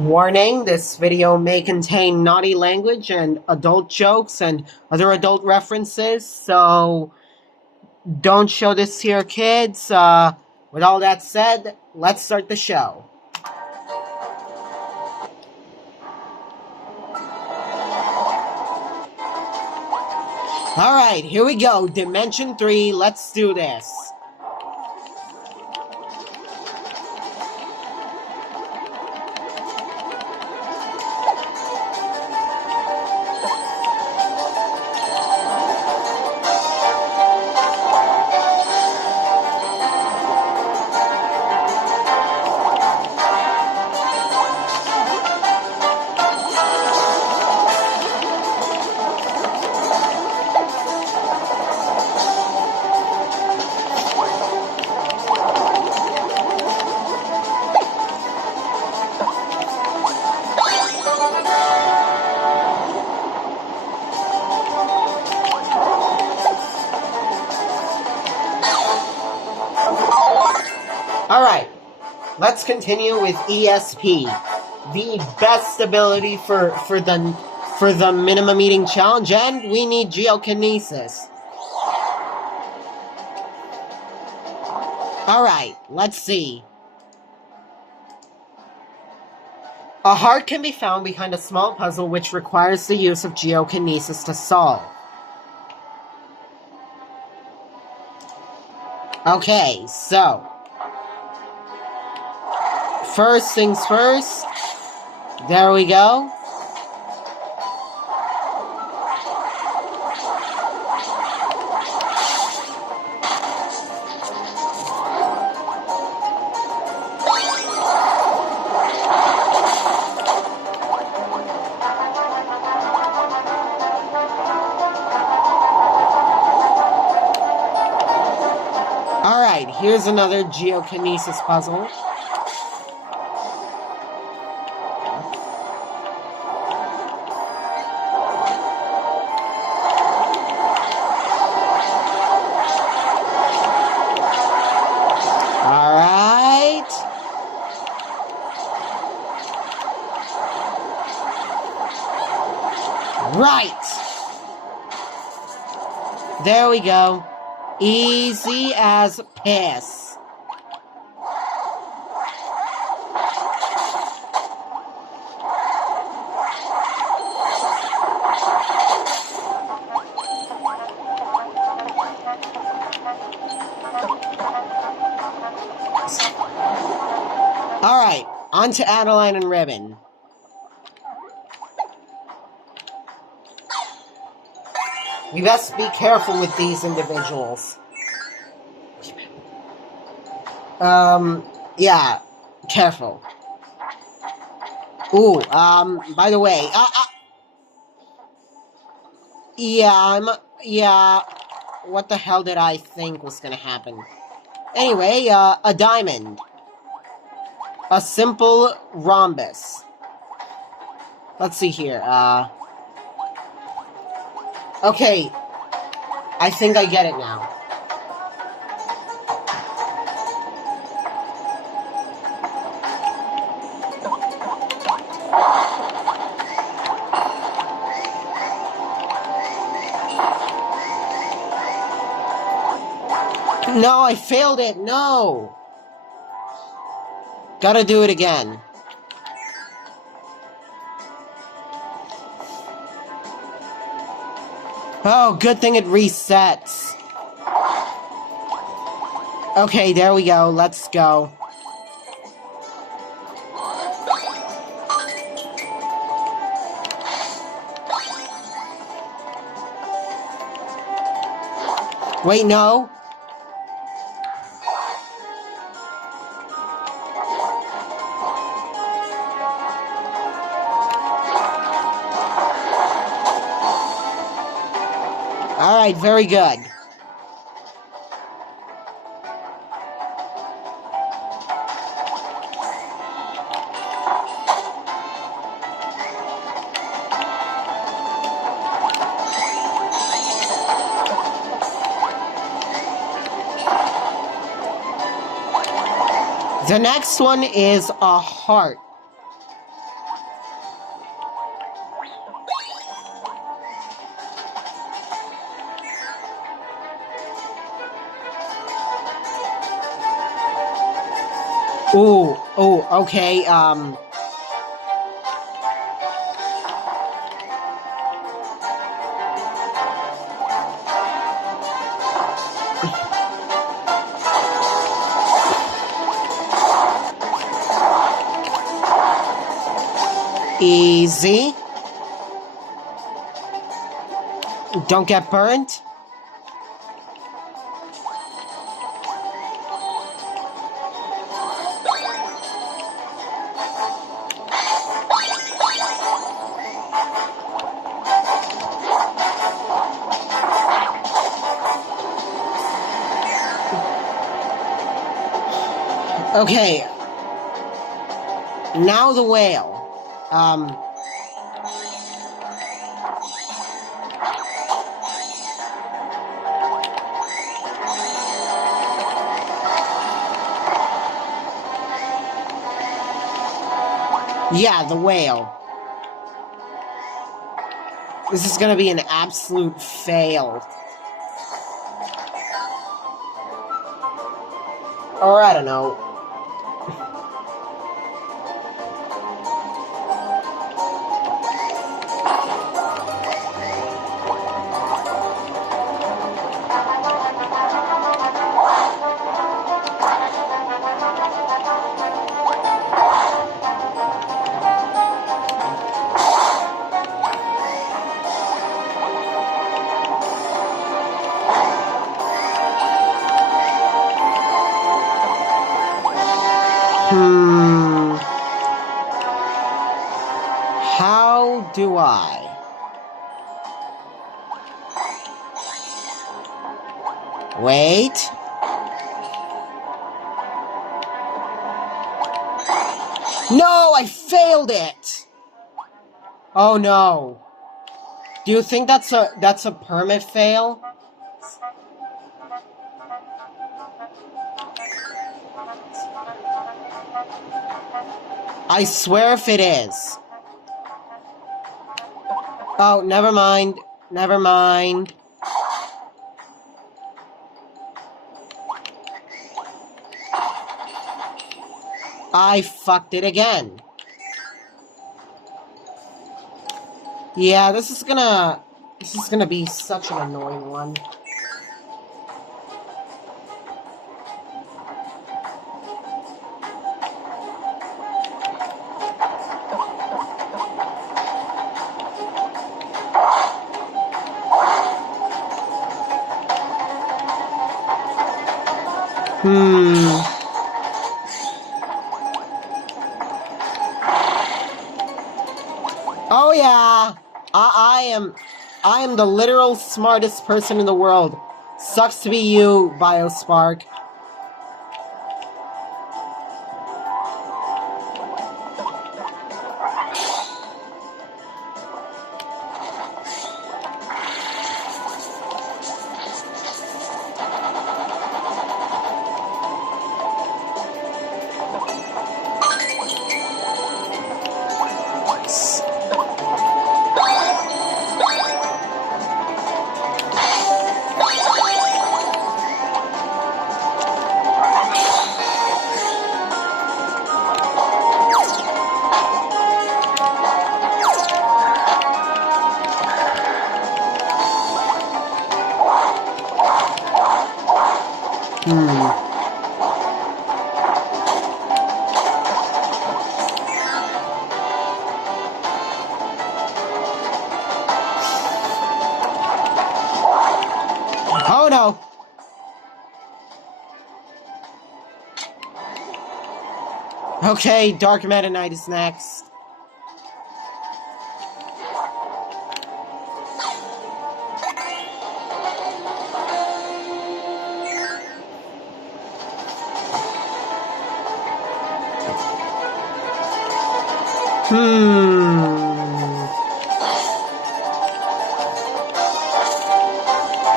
Warning, this video may contain naughty language and adult jokes and other adult references, so don't show this to your kids. With all that said, let's start the show. Alright, here we go. Dimension 3, let's do this. Alright, let's continue with ESP, the best ability for the minimum eating challenge, and we need geokinesis. Alright, let's see. A heart can be found behind a small puzzle which requires the use of geokinesis to solve. Okay, so first things first, there we go. Alright, here's another geokinesis puzzle. Alright. Right. There we go. Easy as piss. Alright, on to Adeline and Ribbon. We best be careful with these individuals. Yeah, careful. Ooh, by the way, yeah, what the hell did I think was gonna happen? Anyway, a diamond. A simple rhombus. Let's see here, okay, I think I get it now. No, I failed it, no! Gotta do it again. Oh, good thing it resets. Okay, there we go. Let's go. Wait, no. Alright, very good. The next one is a heart. Ooh, okay, easy. Don't get burnt. Okay. Now the whale. Yeah, the whale. This is gonna be an absolute fail. Or I don't know. How do I? Wait. No, I failed it! Oh no. Do you think that's a permit fail? I swear if it is. Oh, never mind. Never mind. I fucked it again. Yeah, this is gonna be such an annoying one. Oh yeah! I am the literal smartest person in the world. Sucks to be you, Biospark. Oh no! Okay, Dark Meta Knight is next.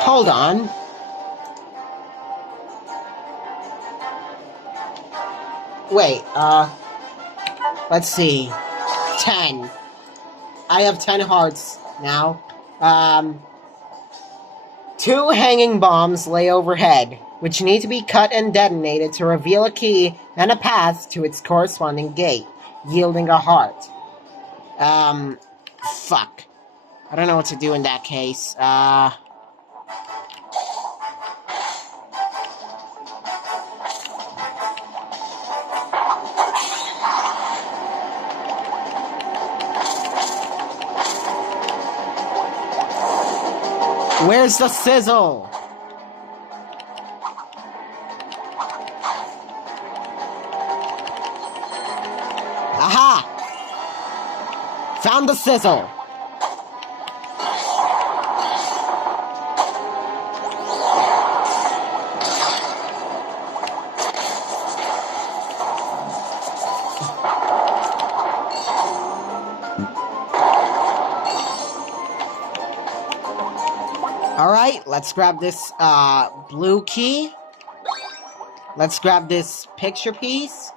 Hold on. Wait, let's see. 10. I have 10 hearts now. 2 hanging bombs lay overhead. which need to be cut and detonated to reveal a key and a path to its corresponding gate, yielding a heart. Fuck. I don't know what to do in that case. Where's the sizzle? Aha! Found the sizzle! Alright, let's grab this, blue key. Let's grab this picture piece.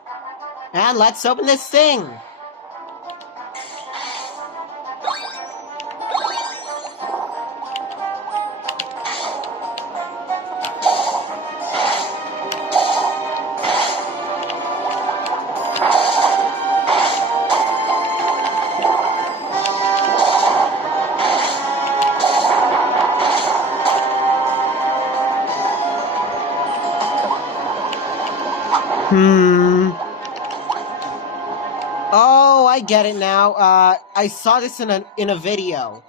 And let's open this thing! Oh, I get it now. I saw this in a video.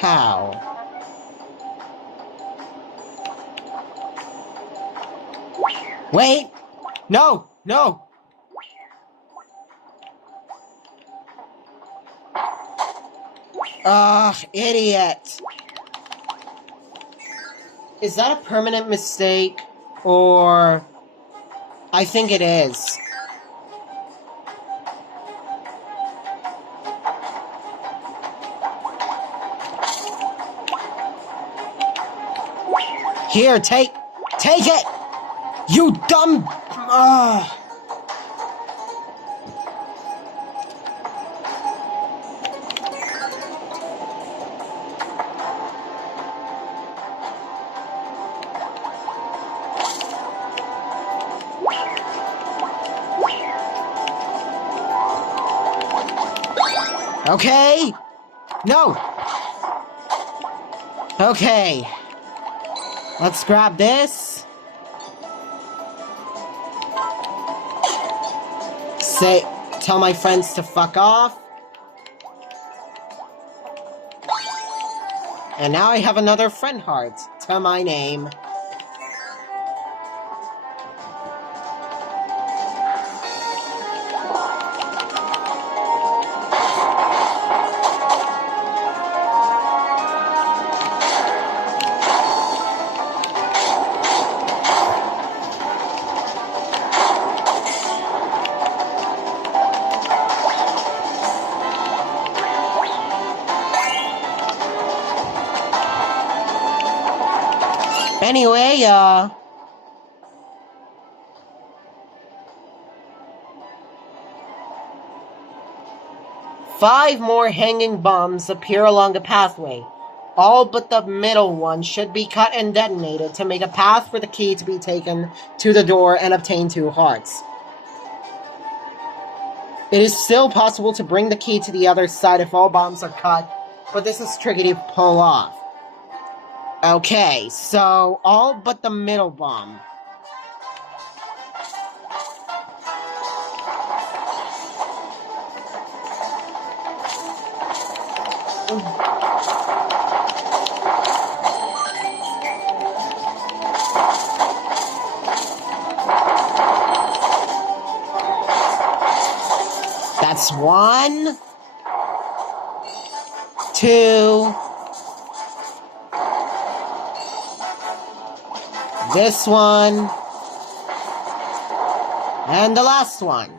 How? Wait! No! No! Idiot! Is that a permanent mistake? Or... I think it is. Here, take it! You dumb... Okay! No! Okay. Let's grab this. Tell my friends to fuck off. And now I have another friend heart to my name. Anyway, 5 more hanging bombs appear along the pathway. All but the middle one should be cut and detonated to make a path for the key to be taken to the door and obtain 2 hearts. It is still possible to bring the key to the other side if all bombs are cut, but this is tricky to pull off. Okay, so all but the middle bomb. That's 1, 2... This one, and the last one.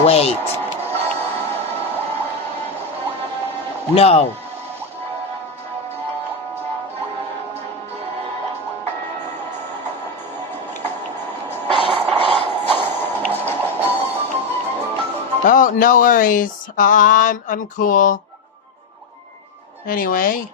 Wait. No. Oh, no worries. I'm cool. Anyway.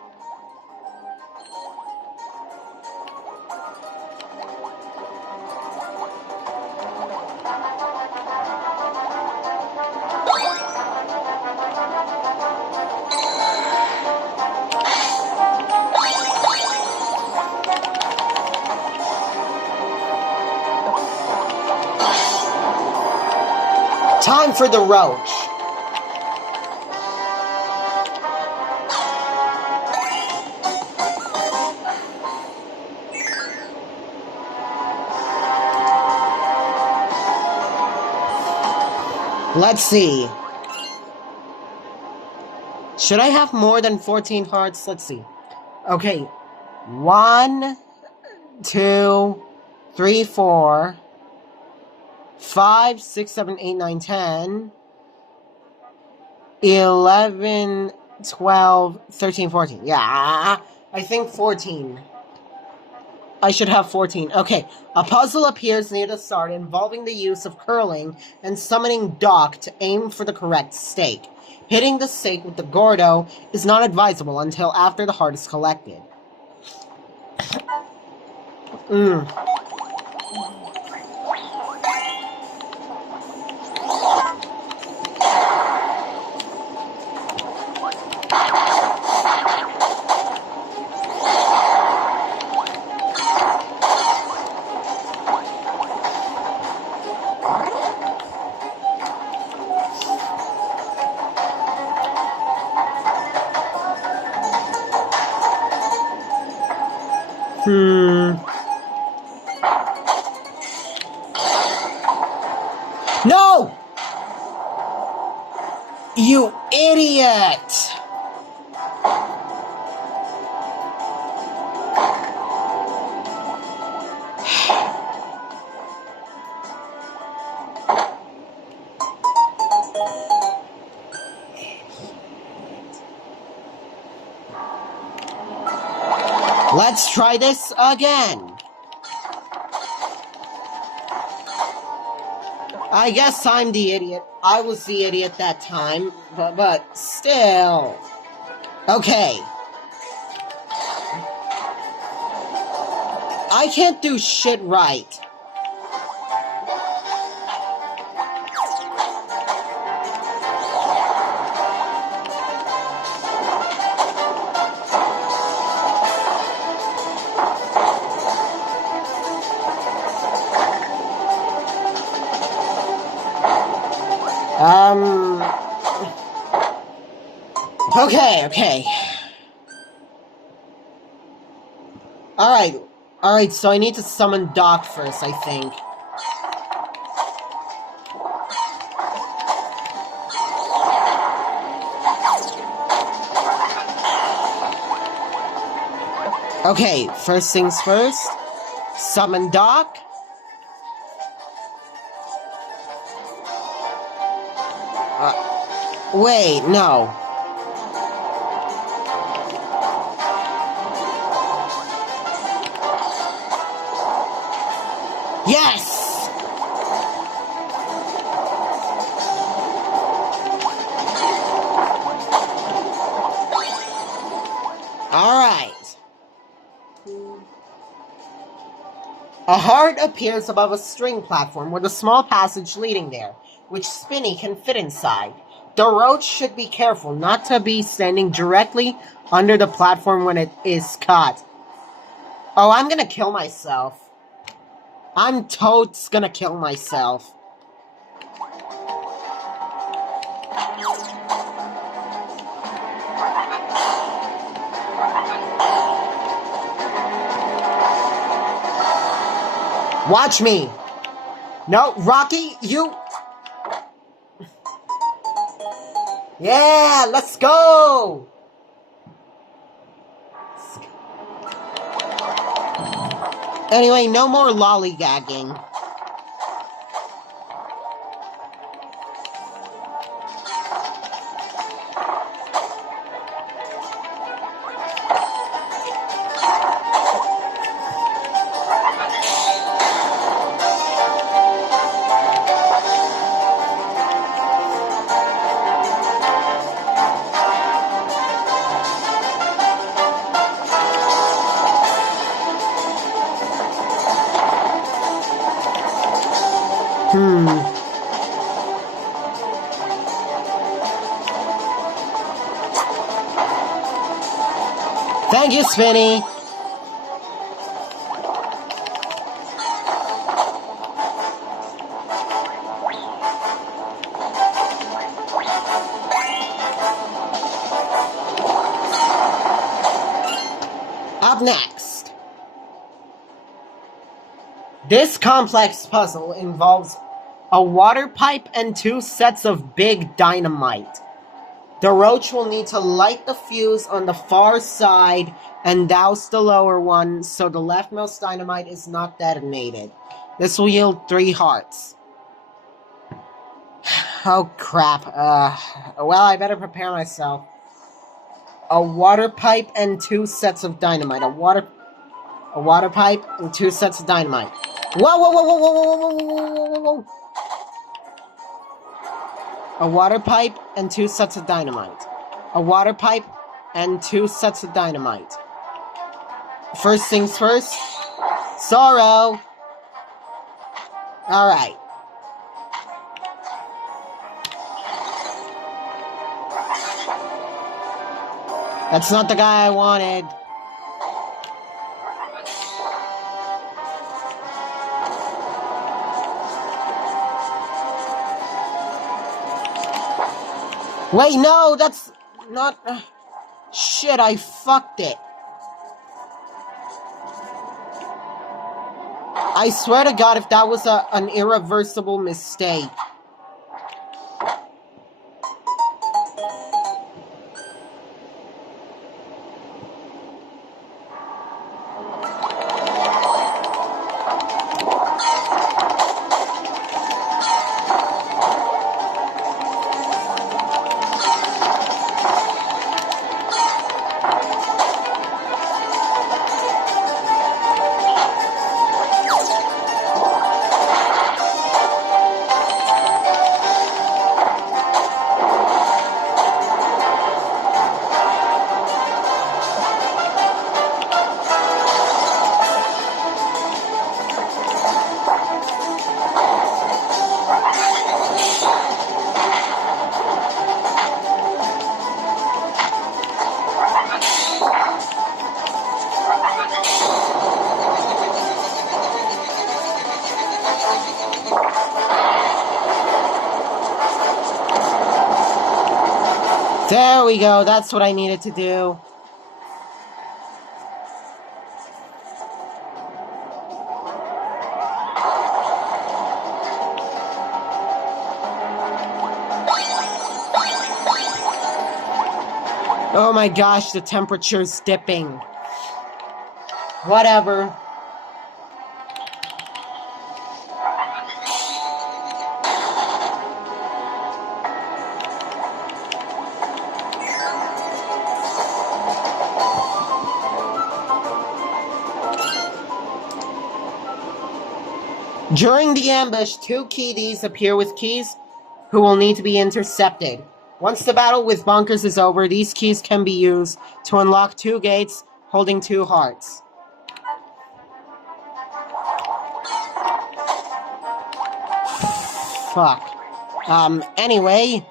Time for the roach. Let's see. Should I have more than 14 hearts? Let's see. Okay. 1, 2, 3, 4, 5, 6, 7, 8, 9, 10, 11, 12, 13, 14. Yeah, I think 14. I should have 14. Okay, a puzzle appears near the start involving the use of curling and summoning Doc to aim for the correct stake. Hitting the stake with the Gordo is not advisable until after the heart is collected. No! You idiot! Let's try this again. I guess I'm the idiot. I was the idiot that time, but still. Okay. I can't do shit right. Okay. Alright, so I need to summon Doc first, I think. Okay, first things first. Summon Doc. Wait, no. Yes! Alright. A heart appears above a string platform with a small passage leading there, which Spinny can fit inside. The roach should be careful not to be standing directly under the platform when it is caught. Oh, I'm gonna kill myself. I'm totes gonna kill myself. Watch me. No, Rocky, you... Yeah, let's go! Anyway, no more lollygagging. Thank you, Spinny. Up next. This complex puzzle involves a water pipe and 2 sets of big dynamite. The roach will need to light the fuse on the far side and douse the lower one so the leftmost dynamite is not detonated. This will yield 3 hearts. Oh crap, well, I better prepare myself. A water pipe and 2 sets of dynamite. A water pipe and 2 sets of dynamite. Whoa, whoa, whoa, whoa, whoa, whoa, whoa, whoa, whoa, whoa. A water pipe and 2 sets of dynamite. A water pipe and 2 sets of dynamite. First things first. Sorrow. Alright. That's not the guy I wanted. Wait, no, that's not... shit, I fucked it. I swear to God, if that was an irreversible mistake. There we go, that's what I needed to do. Oh my gosh, the temperature's dipping. Whatever. During the ambush, 2 kiddies appear with keys who will need to be intercepted. Once the battle with Bonkers is over, these keys can be used to unlock 2 gates holding 2 hearts. Fuck. Anyway,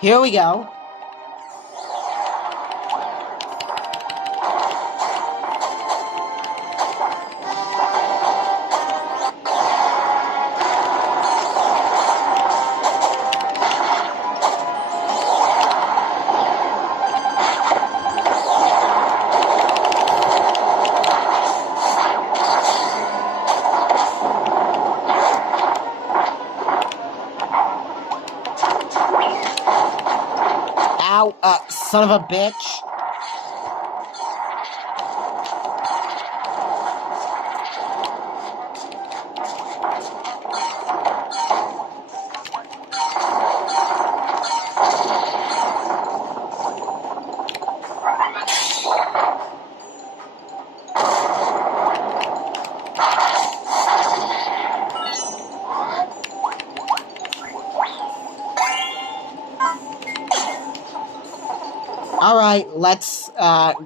here we go. Ow, son of a bitch. Alright, let's,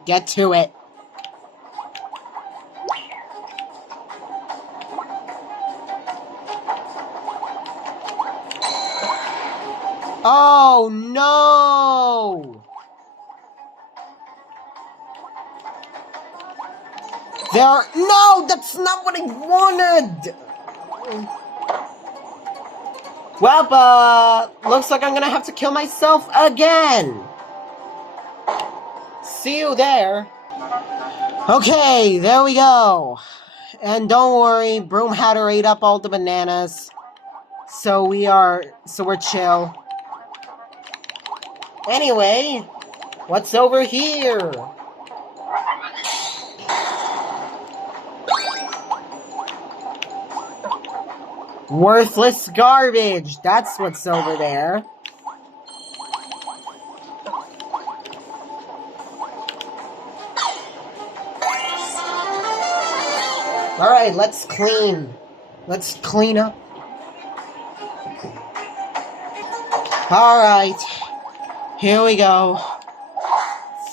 get to it. Oh, no! No, that's not what I wanted! Well, looks like I'm gonna have to kill myself again! See you there. Okay, there we go. And don't worry, Broom Hatter ate up all the bananas. So we're chill. Anyway, what's over here? Worthless garbage! That's what's over there. Alright, let's clean. Let's clean up. Alright. Here we go.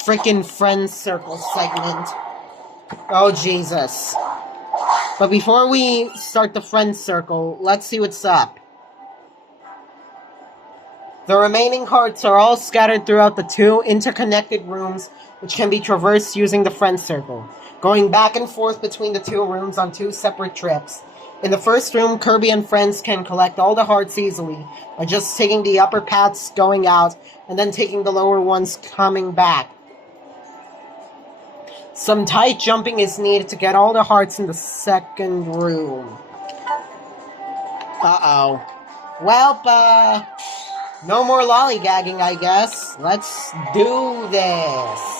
Frickin' Friends Circle segment. Oh, Jesus. But before we start the Friends Circle, let's see what's up. The remaining hearts are all scattered throughout the 2 interconnected rooms, which can be traversed using the Friends Circle, going back and forth between the 2 rooms on 2 separate trips. In the first room, Kirby and friends can collect all the hearts easily by just taking the upper paths going out and then taking the lower ones coming back. Some tight jumping is needed to get all the hearts in the second room. Uh-oh. Well, no more lollygagging, I guess. Let's do this.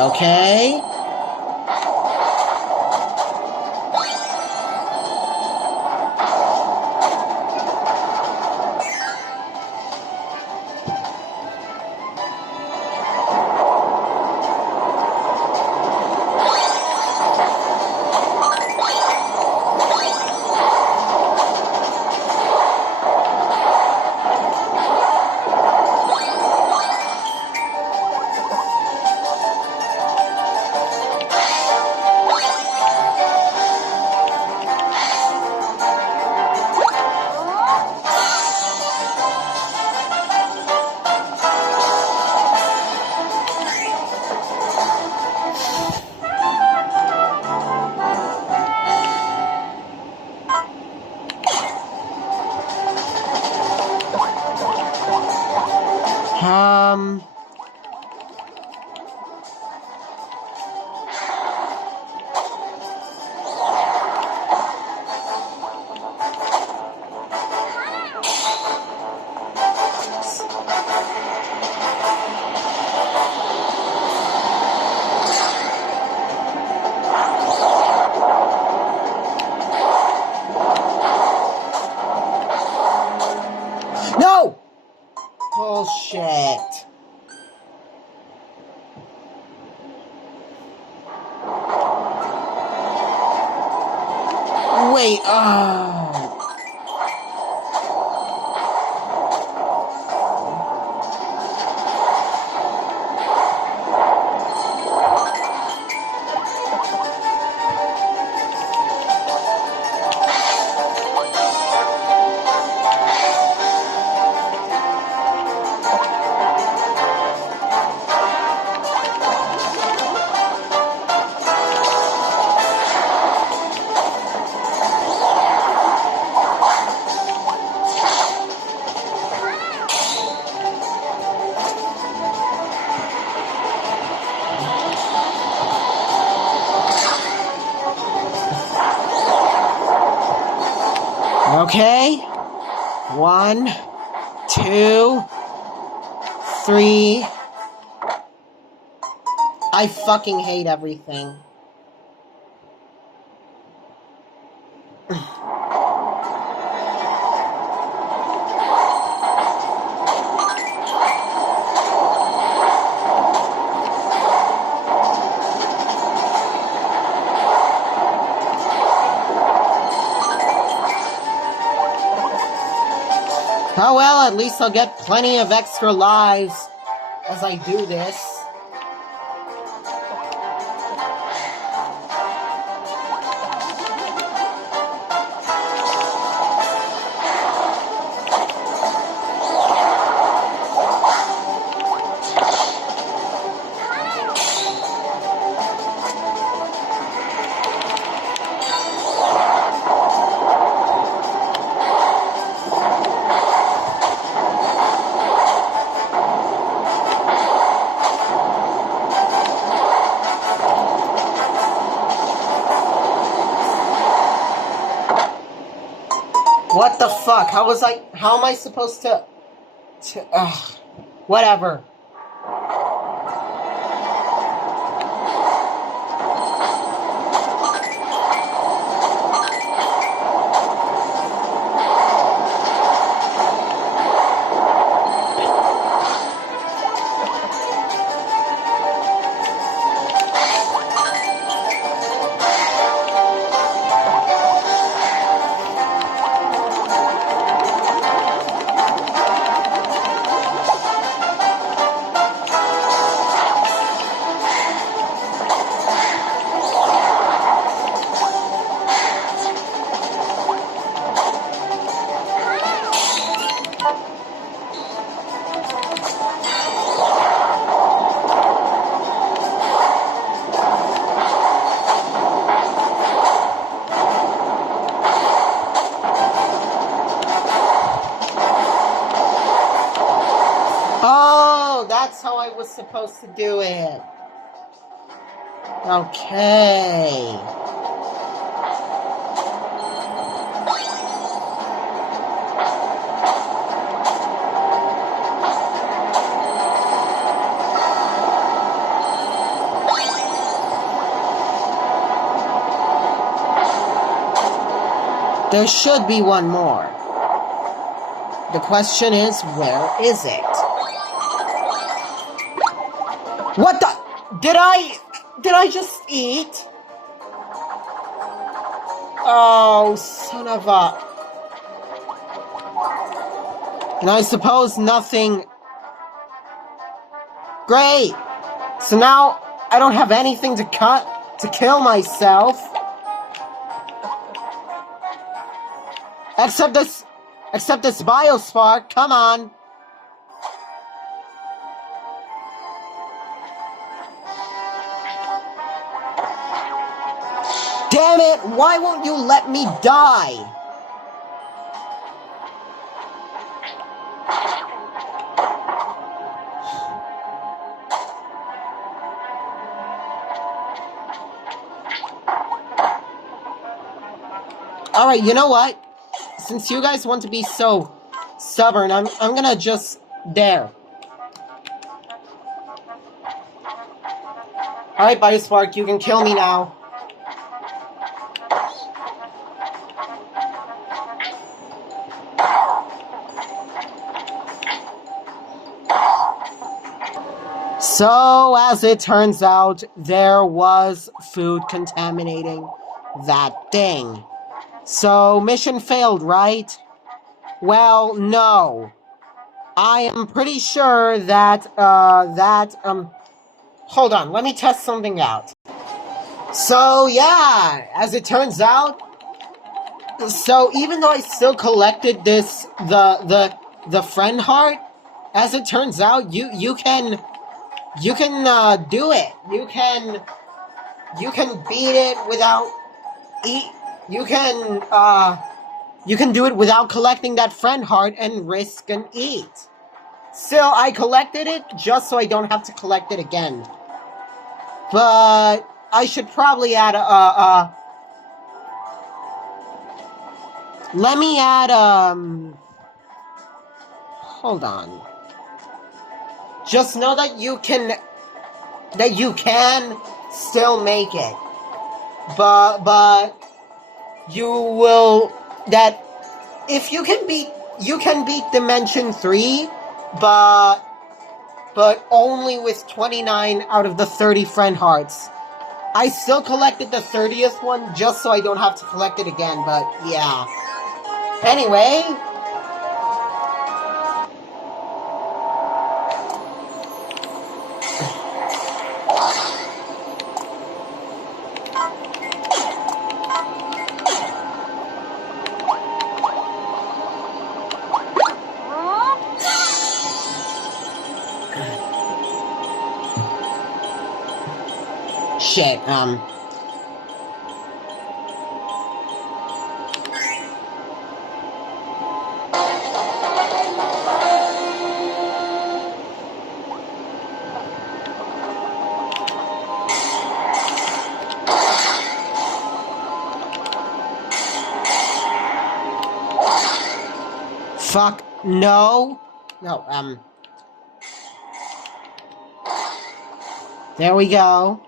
Okay. No! Bullshit. Wait, okay. 1, 2, 3. I fucking hate everything. Oh well, at least I'll get plenty of extra lives as I do this. What the fuck? How am I supposed to whatever. Oh, that's how I was supposed to do it. Okay. There should be one more. The question is, where is it? What the? Did I just eat? Oh, son of a... And I suppose nothing... Great! So now, I don't have anything to kill myself. Except this biospark, come on. Damn it, why won't you let me die? Alright, you know what? Since you guys want to be so stubborn, I'm gonna just dare. Alright, Biospark, you can kill me now. So, as it turns out, there was food contaminating that thing. So, mission failed, right? Well, no. I am pretty sure that, hold on, let me test something out. So, yeah, as it turns out, so even though I still collected this, the friend heart, as it turns out, you can do it. You can beat it without you can do it without collecting that friend heart and risk an eat. Still, I collected it just so I don't have to collect it again. But I should probably add let me add hold on. Just know that you can still make it. But you will, that if you can beat Dimension 3, but only with 29 out of the 30 friend hearts. I still collected the 30th one just so I don't have to collect it again, but yeah. Anyway, shit, Fuck, no. No, there we go.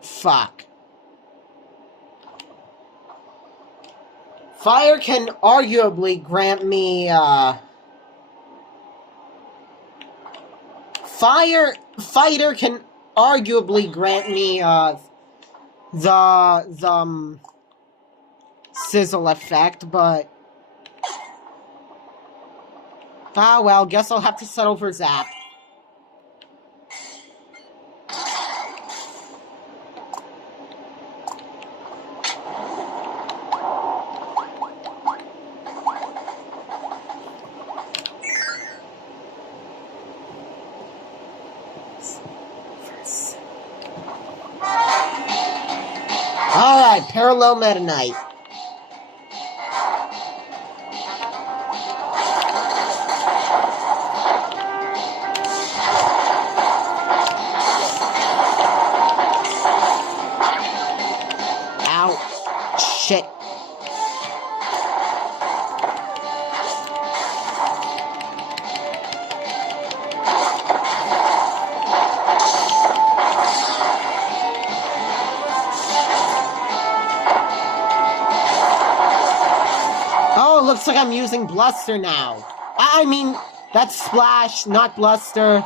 Fuck. Fire can arguably grant me, Fighter can arguably grant me, the sizzle effect, but... Ah, well, guess I'll have to settle for Zap. Alright, Parallel Meta Knight. Ow. Shit. Oh, looks like I'm using Bluster now. I mean, that's Splash, not Bluster.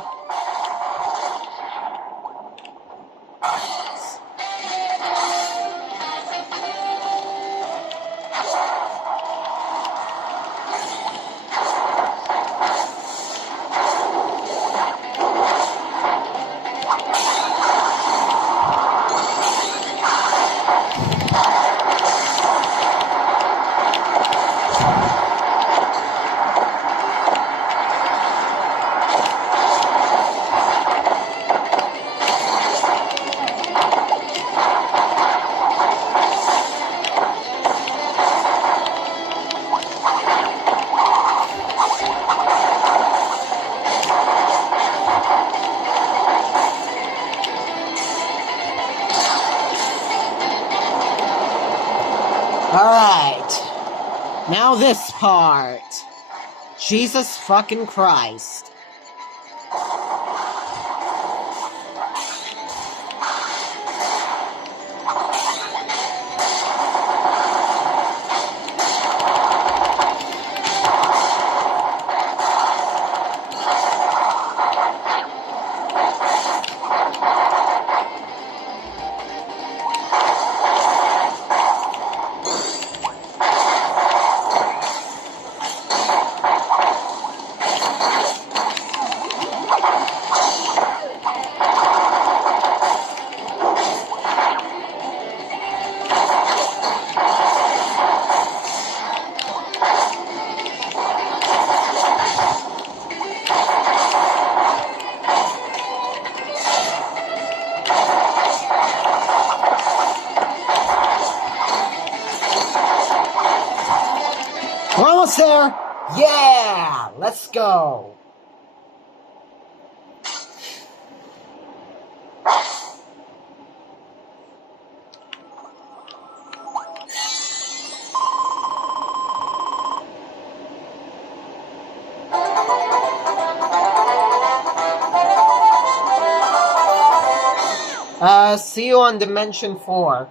Alright. Now this part. Jesus fucking Christ. We're almost there! Yeah! Let's go! See you on Dimension 4.